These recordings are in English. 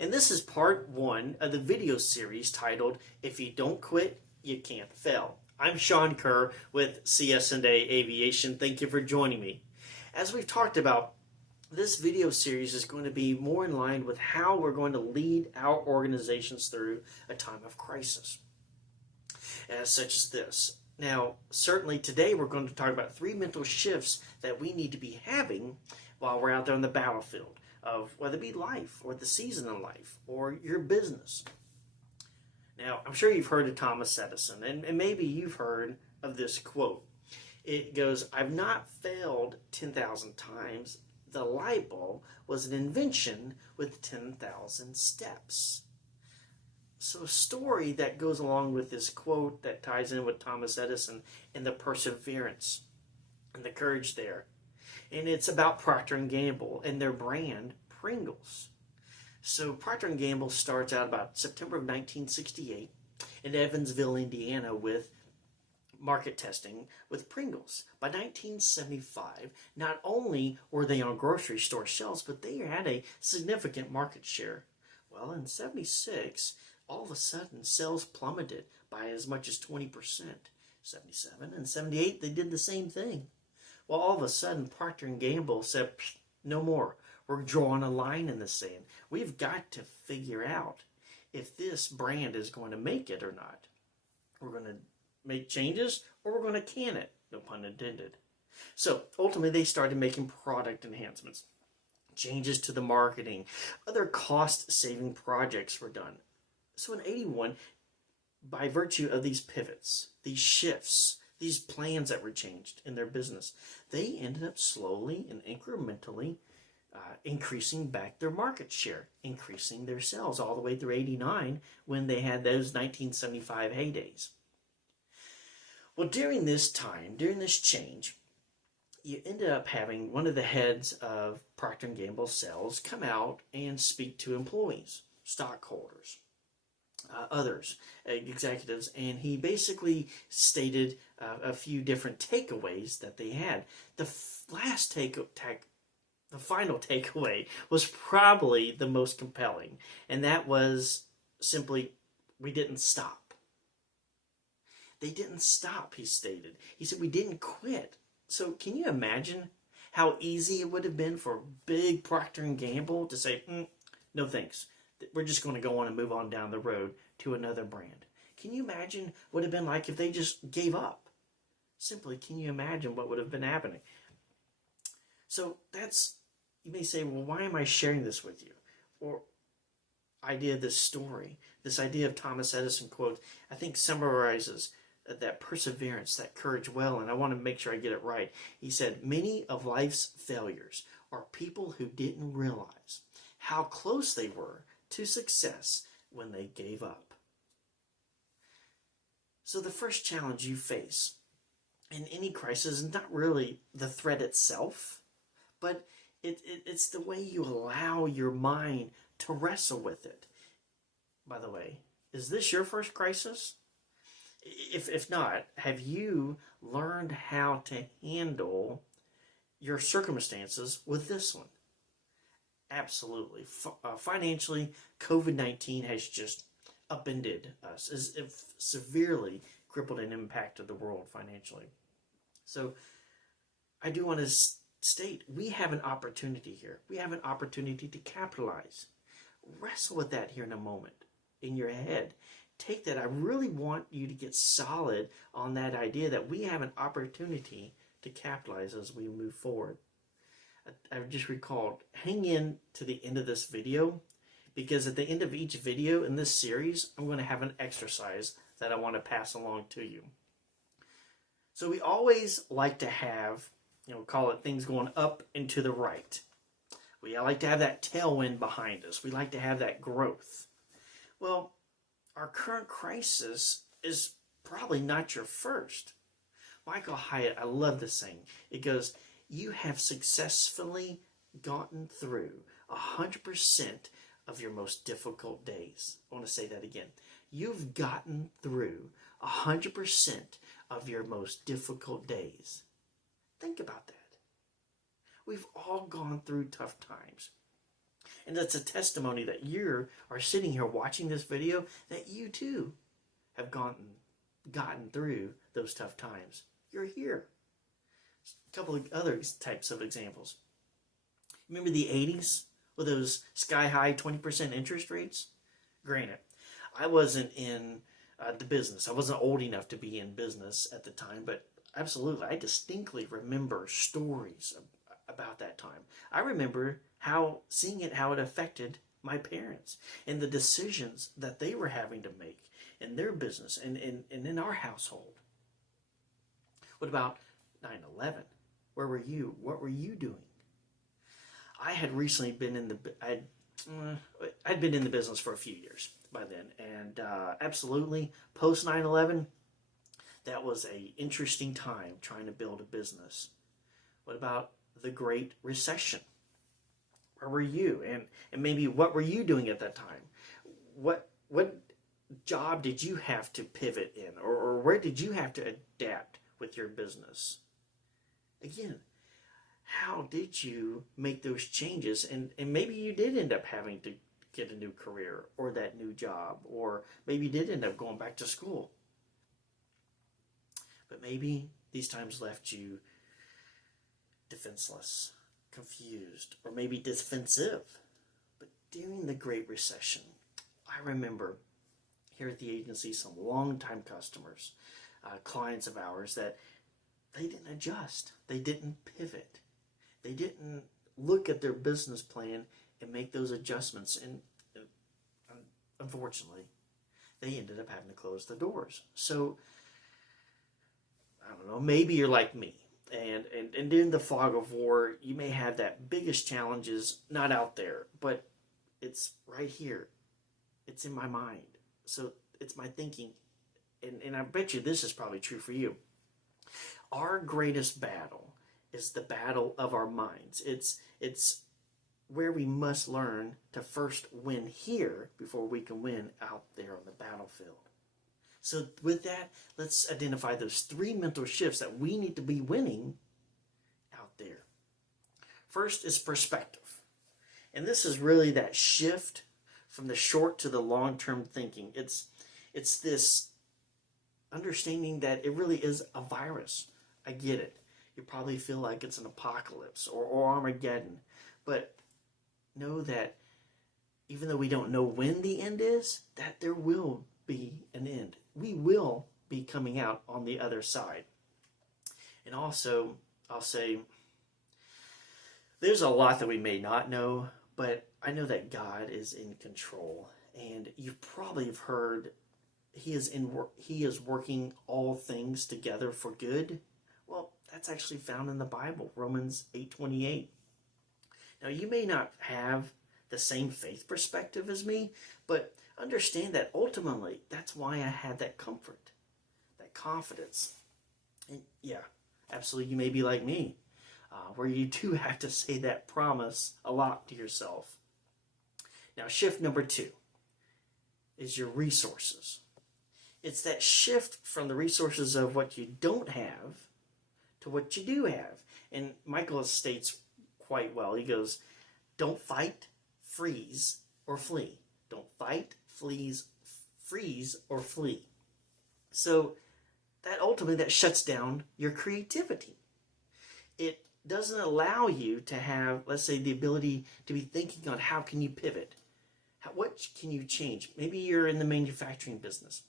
and this is part one of the video series titled If You Don't Quit, You Can't Fail. I'm Sean Kerr with CS&A Aviation. Thank you for joining me. As we've talked about, this video series is going to be more in line with how we're going to lead our organizations through a time of crisis, such as this. Now, certainly today we're going to talk about 3 mental shifts that we need to be having while we're out there on the battlefield of whether it be life or the season of life or your business. Now, I'm sure you've heard of Thomas Edison, and maybe you've heard of this quote. It goes, "I've not failed 10,000 times. The light bulb was an invention with 10,000 steps." So a story that goes along with this quote that ties in with Thomas Edison and the perseverance and the courage there. And it's about Procter & Gamble and their brand, Pringles. So Procter & Gamble starts out about September of 1968 in Evansville, Indiana with market testing with Pringles. By 1975, not only were they on grocery store shelves, but they had a significant market share. Well, in 76, all of a sudden, sales plummeted by as much as 20%. 77 and 78, they did the same thing. Well, all of a sudden, Procter & Gamble said, no more. We're drawing a line in the sand. We've got to figure out if this brand is going to make it or not. We're going to make changes or we're going to can it, no pun intended. So ultimately, they started making product enhancements, changes to the marketing, other cost-saving projects were done. So in 81, by virtue of these pivots, these shifts, these plans that were changed in their business, they ended up slowly and incrementally increasing back their market share, increasing their sales all the way through 89 when they had those 1975 heydays. Well, during this time, during this change, you ended up having one of the heads of Procter & Gamble sales come out and speak to employees, stockholders, others, executives, and he basically stated a few different takeaways that they had. The final takeaway was probably the most compelling, and that was simply, we didn't stop. They didn't stop, he stated. He said, we didn't quit. So can you imagine how easy it would have been for big Procter & Gamble to say, no thanks. We're just going to go on and move on down the road to another brand. Can you imagine what it would have been like if they just gave up? Simply, can you imagine what would have been happening? So that's, you may say, well, why am I sharing this with you? Or idea of this story, this idea of Thomas Edison quote, I think summarizes that perseverance, that courage well, and I want to make sure I get it right. He said, many of life's failures are people who didn't realize how close they were to success when they gave up. So the first challenge you face in any crisis is not really the threat itself, but it's the way you allow your mind to wrestle with it. By the way, is this your first crisis? If not, have you learned how to handle your circumstances with this one? Absolutely. Financially, COVID-19 has just upended us, as if severely crippled and impacted the world financially. So I do want to state, we have an opportunity here. We have an opportunity to capitalize. Wrestle with that here in a moment in your head. Take that. I really want you to get solid on that idea that we have an opportunity to capitalize as we move forward. I've just recalled, hang in to the end of this video, because at the end of each video in this series, I'm going to have an exercise that I want to pass along to you. So we always like to have, call it things going up and to the right. We like to have that tailwind behind us. We like to have that growth. Well, our current crisis is probably not your first. Michael Hyatt, I love this saying. It goes, you have successfully gotten through 100% of your most difficult days. I want to say that again. You've gotten through 100% of your most difficult days. Think about that. We've all gone through tough times. And that's a testimony that you are sitting here watching this video, that you too have gotten through those tough times. You're here. A couple of other types of examples. Remember the 80s with those sky-high 20% interest rates? Granted, I wasn't in the business. I wasn't old enough to be in business at the time, but absolutely, I distinctly remember stories about that time. I remember seeing how it affected my parents and the decisions that they were having to make in their business and in our household. What about 9/11? Where were you? What were you doing? I had recently been I'd been in the business for a few years by then, and absolutely post 9/11, that was a interesting time trying to build a business. What about the Great Recession? Where were you? And maybe what were you doing at that time? What job did you have to pivot in, or where did you have to adapt with your business? Again, how did you make those changes? And maybe you did end up having to get a new career or that new job, or maybe you did end up going back to school. But maybe these times left you defenseless, confused, or maybe defensive. But during the Great Recession, I remember here at the agency some long-time customers, clients of ours, that they didn't adjust. They didn't pivot. They didn't look at their business plan and make those adjustments. And unfortunately, they ended up having to close the doors. So, I don't know, maybe you're like me. And during the fog of war, you may have that biggest challenges not out there, but it's right here. It's in my mind. So it's my thinking. And I bet you this is probably true for you. Our greatest battle is the battle of our minds. It's where we must learn to first win here before we can win out there on the battlefield. So with that, let's identify those 3 mental shifts that we need to be winning out there. First is perspective. And this is really that shift from the short to the long-term thinking. It's this understanding that it really is a virus. I get it. You probably feel like it's an apocalypse or Armageddon. But know that even though we don't know when the end is, that there will be an end. We will be coming out on the other side. And also, I'll say, there's a lot that we may not know, but I know that God is in control. And you probably have heard He is working all things together for good. Well, that's actually found in the Bible, Romans 8:28. Now, you may not have the same faith perspective as me, but understand that ultimately, that's why I had that comfort, that confidence. And yeah, absolutely, you may be like me, where you do have to say that promise a lot to yourself. Now, shift number 2 is your resources. It's that shift from the resources of what you don't have to what you do have. And Michael states quite well, he goes, don't fight, freeze, or flee. Don't fight, freeze, or flee. So that ultimately, that shuts down your creativity. It doesn't allow you to have, let's say, the ability to be thinking on how can you pivot? What can you change? Maybe you're in the manufacturing business.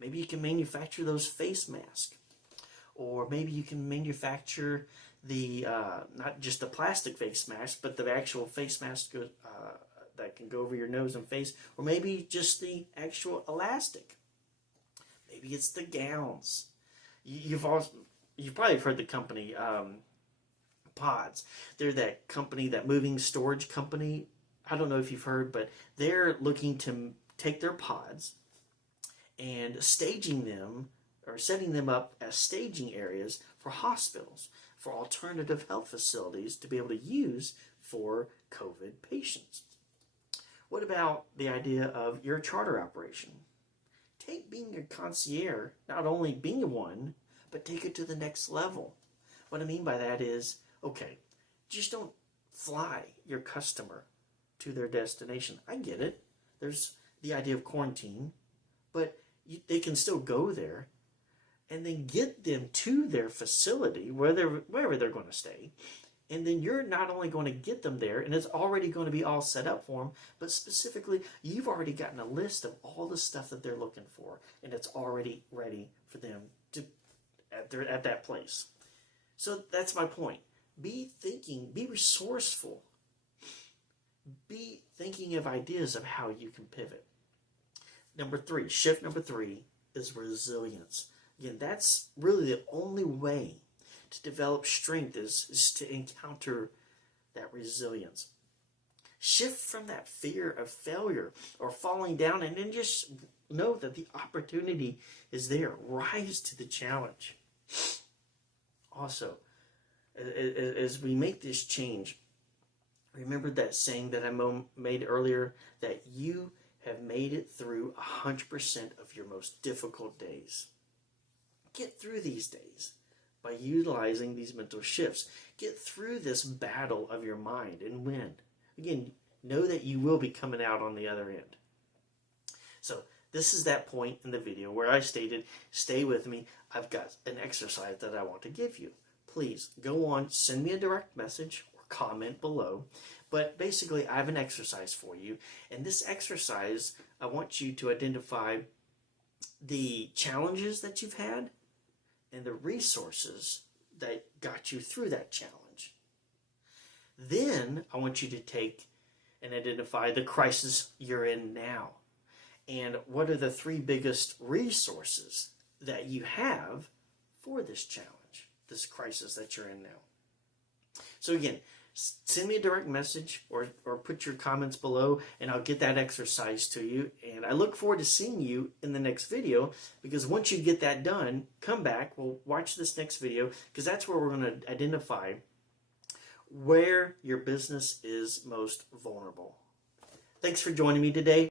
Maybe you can manufacture those face masks. Or maybe you can manufacture the, not just the plastic face mask, but the actual face mask that can go over your nose and face. Or maybe just the actual elastic. Maybe it's the gowns. You've probably heard the company Pods. They're that company, that moving storage company. I don't know if you've heard, but they're looking to take their pods and staging them or setting them up as staging areas for hospitals, for alternative health facilities to be able to use for COVID patients. What about the idea of your charter operation? Take being a concierge, not only being one, but take it to the next level. What I mean by that is, okay, just don't fly your customer to their destination. I get it. There's the idea of quarantine, but they can still go there and then get them to their facility, wherever they're going to stay. And then you're not only going to get them there, and it's already going to be all set up for them, but specifically, you've already gotten a list of all the stuff that they're looking for, and it's already ready for them to at that place. So that's my point. Be resourceful. Be thinking of ideas of how you can pivot. Shift number three is resilience. Again, that's really the only way to develop strength is to encounter that resilience. Shift from that fear of failure or falling down, and then just know that the opportunity is there. Rise to the challenge. Also, as we make this change, remember that saying that I made earlier, that you have made it through 100% of your most difficult days. Get through these days by utilizing these mental shifts. Get through this battle of your mind and win. Again, know that you will be coming out on the other end. So this is that point in the video where I stated, stay with me. I've got an exercise that I want to give you. Please go on, send me a direct message or comment below. But basically, I have an exercise for you. And this exercise, I want you to identify the challenges that you've had and the resources that got you through that challenge. Then I want you to take and identify the crisis you're in now. And what are the 3 biggest resources that you have for this challenge, this crisis that you're in now? So again, send me a direct message or put your comments below, and I'll get that exercise to you. And I look forward to seeing you in the next video, because once you get that done, come back, we'll watch this next video, because that's where we're going to identify where your business is most vulnerable. Thanks for joining me today.